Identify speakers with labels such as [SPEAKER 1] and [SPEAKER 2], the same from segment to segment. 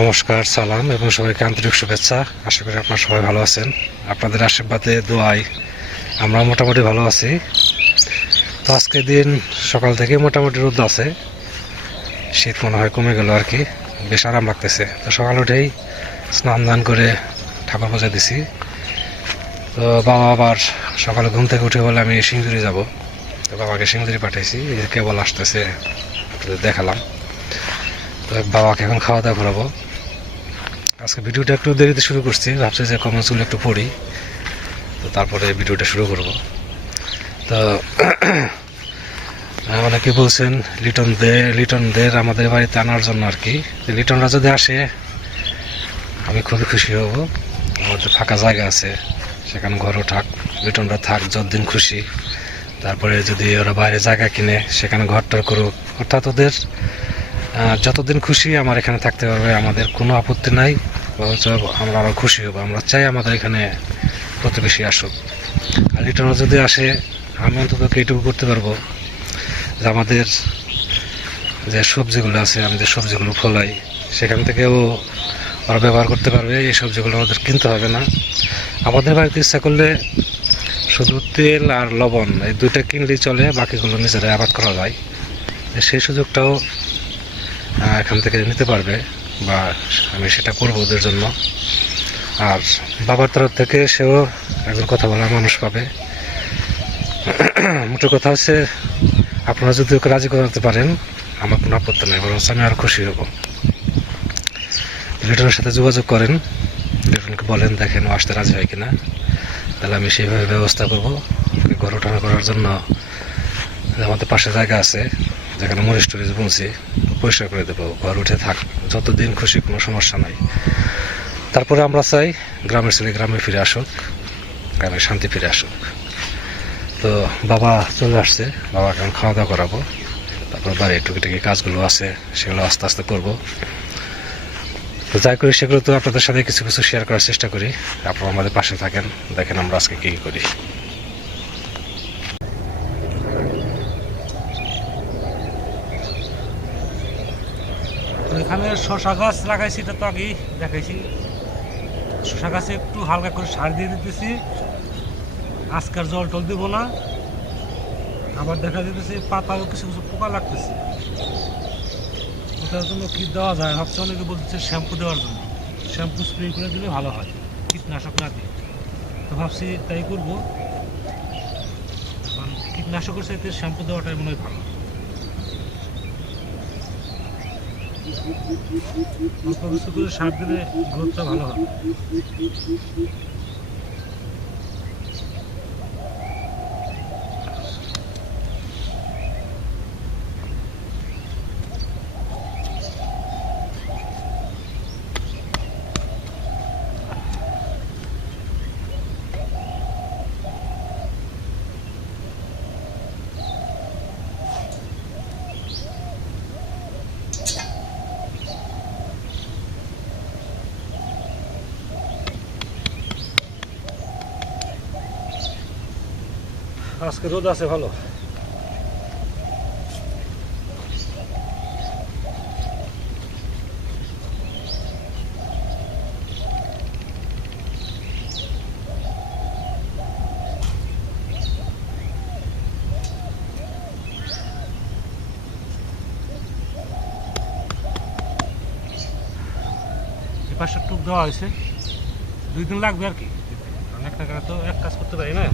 [SPEAKER 1] নমস্কার, সালাম এবং সবাইকে আন্তরিক শুভেচ্ছা। আশা করি আপনারা সবাই ভালো আছেন। আপনাদের আশীর্বাদে দোয়াই আমরা মোটামুটি ভালো আছি। তো আজকে দিন সকাল থেকে মোটামুটি রোদ আছে। শীত মনে হয় কমে গেল আর কি, বেশ আরাম লাগতেছে। তো সকাল উঠেই স্নান দান করে ঠাকুর পূজা দিছি। তো বাবা আবার সকালে ঘুম থেকে উঠে বলে আমি সিঙ্গুরি যাব। তো বাবাকে সিঙ্গুরি পাঠিয়েছি কেবল আসতেছে দেখালাম। বাবাকে এখন খাওয়া দাওয়া করাবো। আজকে ভিডিওটা একটু দেরিতে শুরু করছি, ভাবছি যে কমেন্টসগুলো একটু পড়ি, তো তারপরে ভিডিওটা শুরু করব। তো অনেকে বলছেন, লিটন দে, লিটন লিটনদের আমাদের বাড়িতে আনার জন্য আর কি। লিটনরা যদি আসে, আমি খুবই খুশি হব। আমাদের ফাঁকা জায়গা আছে, সেখানে ঘরও থাক, লিটনরা থাক, যতদিন খুশি। তারপরে যদি ওরা বাইরে জায়গা কিনে, সেখানে ঘরটার করুক। অর্থাৎ ওদের যতদিন খুশি আমার এখানে থাকতে পারবে আমাদের কোনো আপত্তি নাই। বরঞ্চ আমরা আরও খুশি হব। আমরা চাই আমাদের এখানে প্রতিবেশী আসুক। আর লিটনরা যদি আসে, আমি অন্তত এইটুকু করতে পারব যে আমাদের যে সবজিগুলো আছে, আমি যে সবজিগুলো ফলাই, সেখান থেকেও ওরা ব্যবহার করতে পারবে। এই সবজিগুলো আমাদের কিনতে হবে না। আমাদের বাড়িতে ইচ্ছা করলে শুধু তেল আর লবণ, এই দুইটা কিনলেই চলে, বাকিগুলো নিজেরা আবাদ করা যায়। সেই সুযোগটাও এখান থেকে নিতে পারবে বা আমি সেটা করব ওদের জন্য। আর বাবার তরফ থেকে সেও একজন কথা বলার মানুষ পাবে। মোটো কথা হচ্ছে, আপনারা যদি ওকে রাজি করাতে পারেন, আমার কোনো আপত্তি নেই বরং আমি আরও খুশি হব। লিটনের সাথে যোগাযোগ করেন লিটনকে বলেন, দেখেন ও আসতে রাজি হয় কিনা। তাহলে আমি সেইভাবে ব্যবস্থা করব। ওকে ঘর ওঠানো করার জন্য আমাদের পাশে জায়গা আছে, যেখানে মরিচ টরিচ বুনছি। পরিষ্কার করে দেবো, ঘর উঠে থাক, যতদিন খুশি কোনো সমস্যা নাই। তারপরে আমরা চাই গ্রামের ছেলে গ্রামে ফিরে আসুক, গ্রামে শান্তি ফিরে আসুক। তো বাবা চলে আসছে, বাবাকে এখন খাওয়া দাওয়া করাবো। তারপর বাড়ির টুকিটাকি কাজগুলো আছে, সেগুলো আস্তে আস্তে করব। তো যাই করি, সেগুলো তো আপনাদের সাথে কিছু কিছু শেয়ার করার চেষ্টা করি। আপনারা আমাদের পাশে থাকেন, দেখেন আমরা আজকে কী করি তো এখানে শশা গাছ লাগাইছি, এটা তো আগেই দেখাইছি। শশা গাছে একটু হালকা করে সার দিয়ে দিতেছি। আজকার জল টল দিব না। আবার দেখা যেতেছে পাতাও কিছু কিছু পোকা লাগতেছে। ওটার জন্য কি দেওয়া যায়? ভাবছে অনেকে বলতেছে শ্যাম্পু দেওয়ার জন্য। শ্যাম্পু স্প্রে করে দিলে ভালো হয়, কীটনাশক না দিয়ে। তো ভাবছি তাই করব। কীটনাশকের সাথে শ্যাম্পু দেওয়াটাই মনে হয় ভালো। অল্প কিছু সাত দিলে গ্রোথটা ভালো হবে। আজকে রোদ আছে ভালো। টুক দেওয়া হয়েছে। দুই দিন লাগবে আর কি। অনেক টাকা তো এক কাজ করতে পারি না।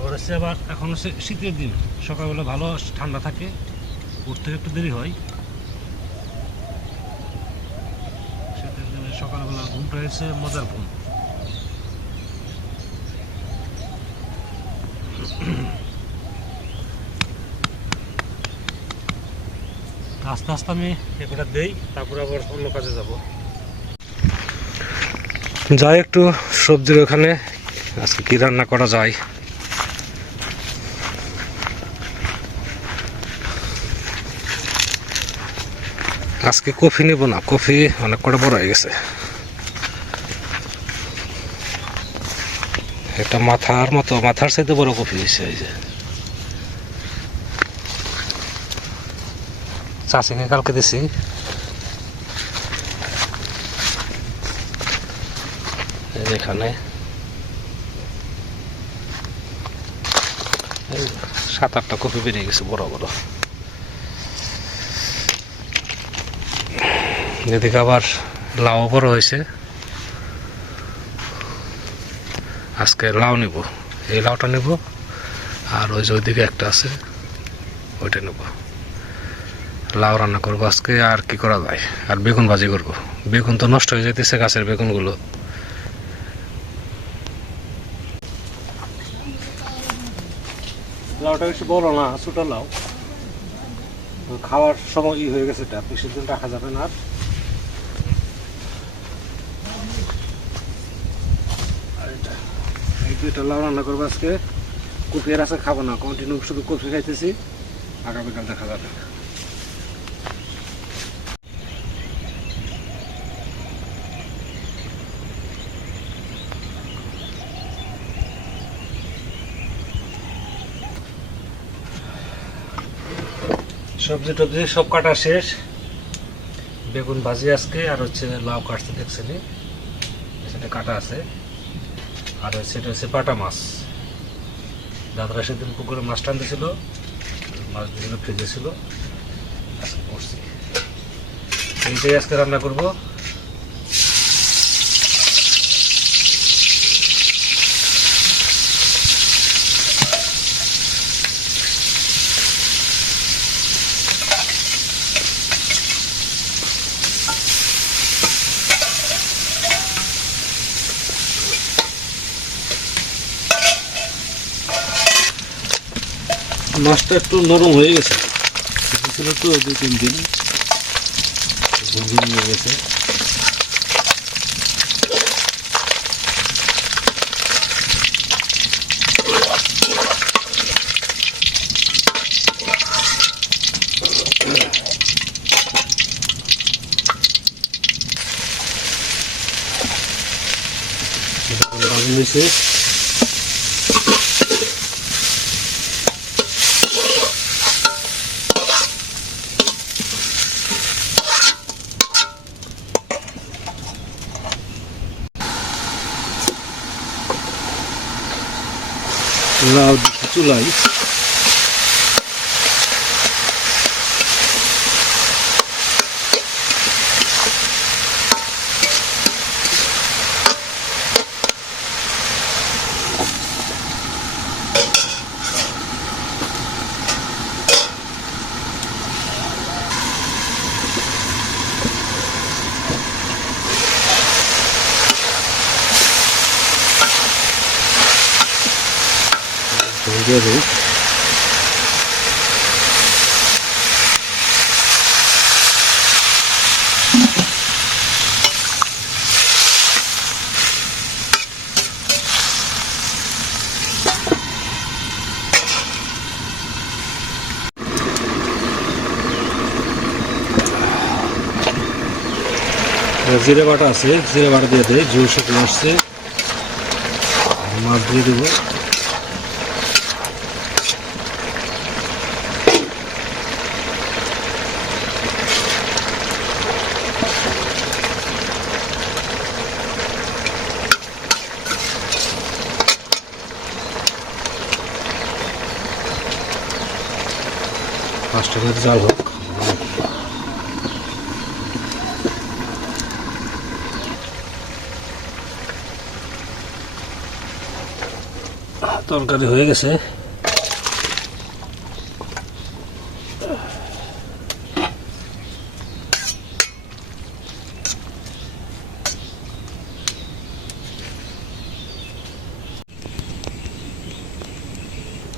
[SPEAKER 1] আবার হচ্ছে আবার এখন হচ্ছে শীতের দিন। সকালবেলা ভালো ঠান্ডা থাকে, উঠতে একটু দেরি হয়। শীতের দিনে সকালবেলা ঘুমটা হচ্ছে মজার ঘুম। আস্তে আস্তে আমি এগুলো দেই, তারপরে আবার অন্য কাজে যাব। যাই একটু সবজির ওখানে, আজকে কি রান্না করা যায়? আজকে কফি নেব না, কফি অনেক কটা বড় হয়ে গেছে। একটা মাথার মতো, মাথার সাইতে বড় কফি হয়েছে, এই যে। চাষিকে কালকে দিছি। এখানে। সাত আটটা কফি বেরিয়ে গেছে, বড় বড়। এদিকে আবার লাউ বড় হয়েছে। আজকে লাউ নেব। এই লাউটা নেব, আর ওই যে ওইদিকে একটা আছে, ওইটা নেব। লাউ রান্না করব আজকে, আর কি করা যায়? আর বেগুন ভাজি করব। বেগুন তো নষ্ট হয়ে যেতেছে গাছের বেগুনগুলো। লাউটা বেশি বড় না, ছোট লাউ। খাওয়ার সময় ই হয়ে গেছে এটা, বেশি দিন রাখা যাবে না আর এটা এই লাউ রান্না করব আজকে। কপি আর আছে, খাব না। কন্টিনিউ শুধু কপি খাইতেছি। আগামীকাল দেখা যাবে। সবজি টবজি সব কাটা শেষ। বেগুন ভাজি আজকে, আর হচ্ছে লাউ কাটতে দেখছেন সেটা কাটা আছে। আর সেটা হচ্ছে পাটা মাছ। দাদারা সেদিন পুকুরে মাছ টানতেছিল, মাছ দুজনে ফ্রিজে ছিল। এইটাই আজকে রান্না করব। মাছটা একটু নরম হয়ে গেছে। ছিল তো দুই তিন দিন। নিয়ে গেছে। ভাজি হয়েছে লাউ দিচ্ছি চুলাই দিয়ে দিই জিরে বাটা আছে, জিরে বাটা দিয়ে দেয় জোর শুকনো আসছে। মাছ দিয়ে দেবো। পাঁচটা করে জাল হোক তরকারি হয়ে গেছে।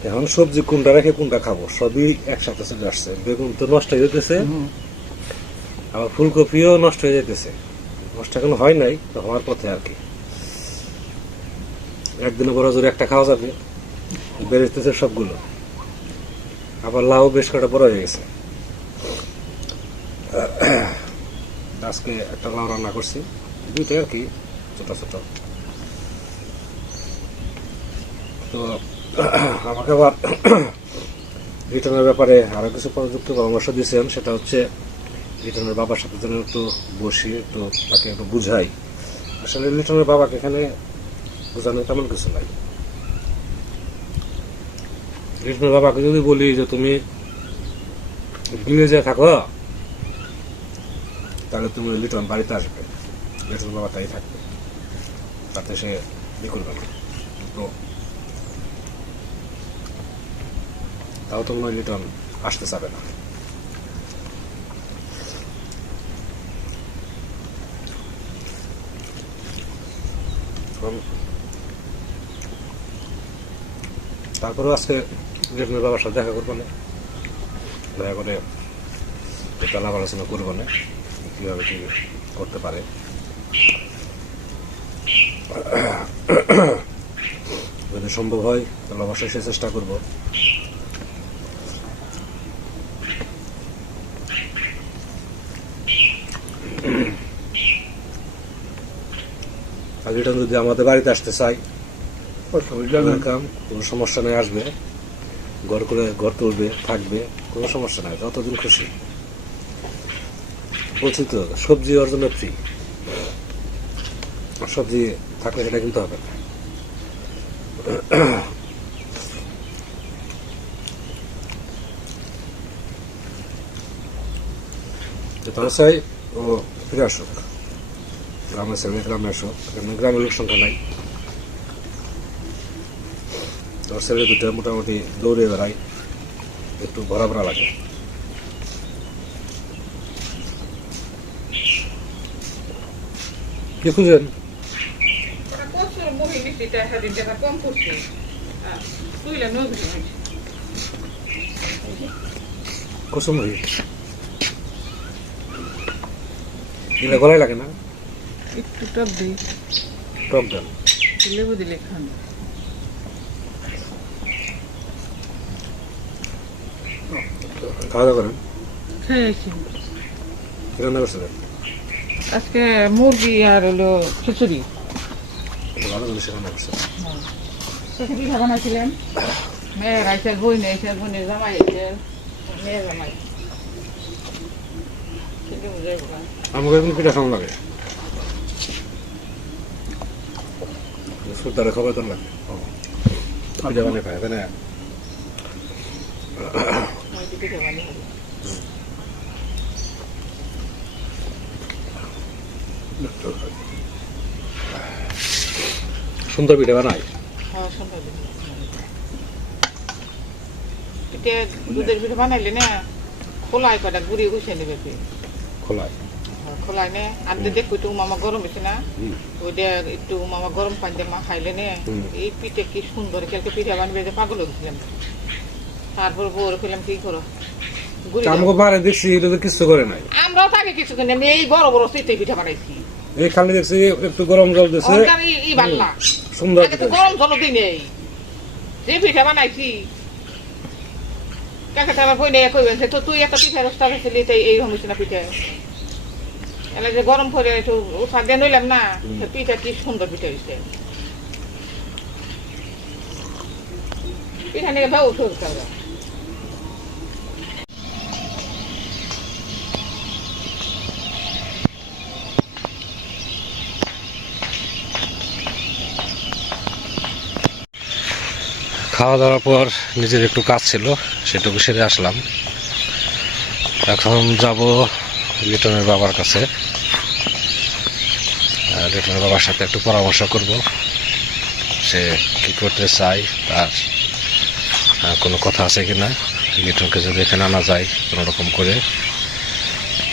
[SPEAKER 1] এখন সবজি কোনটা রেখে কোনটা খাব? সবই একসাথে চলে আসছে। বেগুন তো নষ্ট হয়ে যেতেছে আবার ফুলকপিও নষ্ট হয়ে যেতেছে নষ্ট এখন হয় নাই তো হওয়ার পথে আর কি। একদিনে বড় জোরে একটা খাওয়া যাবে বেরোতেছে সবগুলো। আবার লাউ বেশ কটা বড় হয়ে গেছে। আজকে একটা লাউ রান্না করছি, দুইটাই আর কি, ছোট ছোট। তো আমাকে আবার রিটার্নের ব্যাপারে আরও কিছু প্রযুক্ত পরামর্শ দিয়েছেন, সেটা হচ্ছে রিটার্নের বাবার সাথে যেন একটু বসি, একটু তাকে একটু বুঝাই। আসলে রিটার্নের বাবাকে এখানে বোঝানো তেমন কিছু নাই। লিটনের বাবাকে যদি বলি যে তুমি ভিলেজে থাকো, তাহলে তুমি লিটন বাড়িতে আসবে। লিটন বাবা তাই থাকবে। তাতে সে ই করবে না। তাও তো মনে লিটন আসতে চাবে না। কারণ তারপরেও আজকে লিটনের বাবার সাথে দেখা করব না। দেখা করে আলাপ আলোচনা করব না, কীভাবে কি করতে পারে। যদি সম্ভব হয়, তাহলে অবশ্যই সে চেষ্টা করব। রিটার্ন যদি আমাদের বাড়িতে আসতে চাই ওয়েলকাম কোনো সমস্যা নেই আসবে। ঘর করে ঘর তুলবে থাকবে কোনো সমস্যা নাই যতদিন খুশি। বলছি তো সবজি ওর জন্য ফ্রি সবজি থাকলে সেটা কিনতে হবে। না তারা চাই ও ফিরে আসুক। গ্রামের ছেলে গ্রামে আসুক গ্রামের লোক সংখ্যা নাই। তোর ছেলে দুটো মোটামুটি দৌড়ে বেড়াই একটু ভরা ভরা লাগে
[SPEAKER 2] পড়ছে হ্যাঁ,
[SPEAKER 1] কসুমরি দিলে গলায় লাগে না?
[SPEAKER 2] একটু টক দিই
[SPEAKER 1] টক
[SPEAKER 2] লেবু দিলে খান।
[SPEAKER 1] খাওয়া দাওয়া করেন
[SPEAKER 2] খেয়েছি
[SPEAKER 1] কি রান্না করছিলেন
[SPEAKER 2] আজকে মুরগি আর হলো খিচুড়ি
[SPEAKER 1] ভালো জিনিস রান্না করছেন
[SPEAKER 2] তোকে পিঠা বানাইছিলেন মেয়ের আইসে বই নেইছে বোনের জামাই আইছে মেয়ের জামাই
[SPEAKER 1] আমাকে এখন পিঠা লাগে খবর তো লাগে পিঠা বানিয়ে খায় তাই না
[SPEAKER 2] পিঠা হবে।
[SPEAKER 1] সুন্দর পিঠা বানায়
[SPEAKER 2] হ্যাঁ সুন্দর এটা দুধের পিঠা বানাইলে না খোলাই কটা গুড়ি গুছিয়ে নেবে
[SPEAKER 1] খোলায়?
[SPEAKER 2] খোলাই নে। আমি দেখো একটু মামা গরম হয়েছে না। ওইটা একটু মামা গরম পানি দিয়ে মা খাইলে নে এই পিঠে কি সুন্দর কালকে পিঠা বানবে যে পাগল হয়েছিলাম তারপর বউর কি করো।
[SPEAKER 1] বারে দেখছি এটা তো কিছু করে নাই।
[SPEAKER 2] আমরাও তাকে কিছু কিনে আমি এই বড় বড় পিঠা বানাইছি।
[SPEAKER 1] এই খালি দেখছি একটু গরম জল দিছে।
[SPEAKER 2] ওর কারণে ই বানলা
[SPEAKER 1] সুন্দর
[SPEAKER 2] গরম জল দিই নেই। যে পিঠা বানাইছি কই নেই কইবেন তো তুই একটা পিঠা রস্তা হয়েছিলি তাই এই হমিস না পিঠা? এলা যে গরম করে একটু উঠা দিয়ে নইলাম না পিঠা কি সুন্দর পিঠা হয়েছে পিঠা নিয়ে ভাও উঠে উঠতে
[SPEAKER 1] খাওয়া দাওয়ার পর নিজের একটু কাজ ছিল, সেটুকু সেরে আসলাম। এখন যাব লিটনের বাবার কাছে। লিটনের বাবার সাথে একটু পরামর্শ করব, সে কি করতে চায়, তার কোনো কথা আছে কি না লিটনকে যদি এখানে আনা যায় কোনো রকম করে।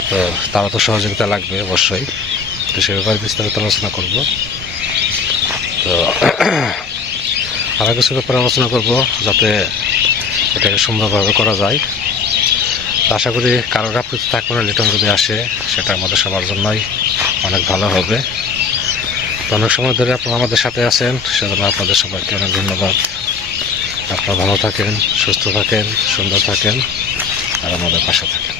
[SPEAKER 1] তো তারা তো সহযোগিতা লাগবে অবশ্যই। তো সে ব্যাপারে বিস্তারিত আলোচনা করব। তো আরও কিছু ব্যাপারে আলোচনা করব, যাতে এটাকে সুন্দরভাবে করা যায়। আশা করি কারোর আপত্তি থাকবে না লিটন যদি আসে, সেটা আমাদের সবার জন্যই অনেক ভালো হবে। তো অনেক সময় ধরে আপনারা আমাদের সাথে আছেন, সেজন্য আপনাদের সবাইকে অনেক ধন্যবাদ। আপনারা ভালো থাকেন, সুস্থ থাকেন, সুন্দর থাকেন, আর আমাদের পাশে থাকেন।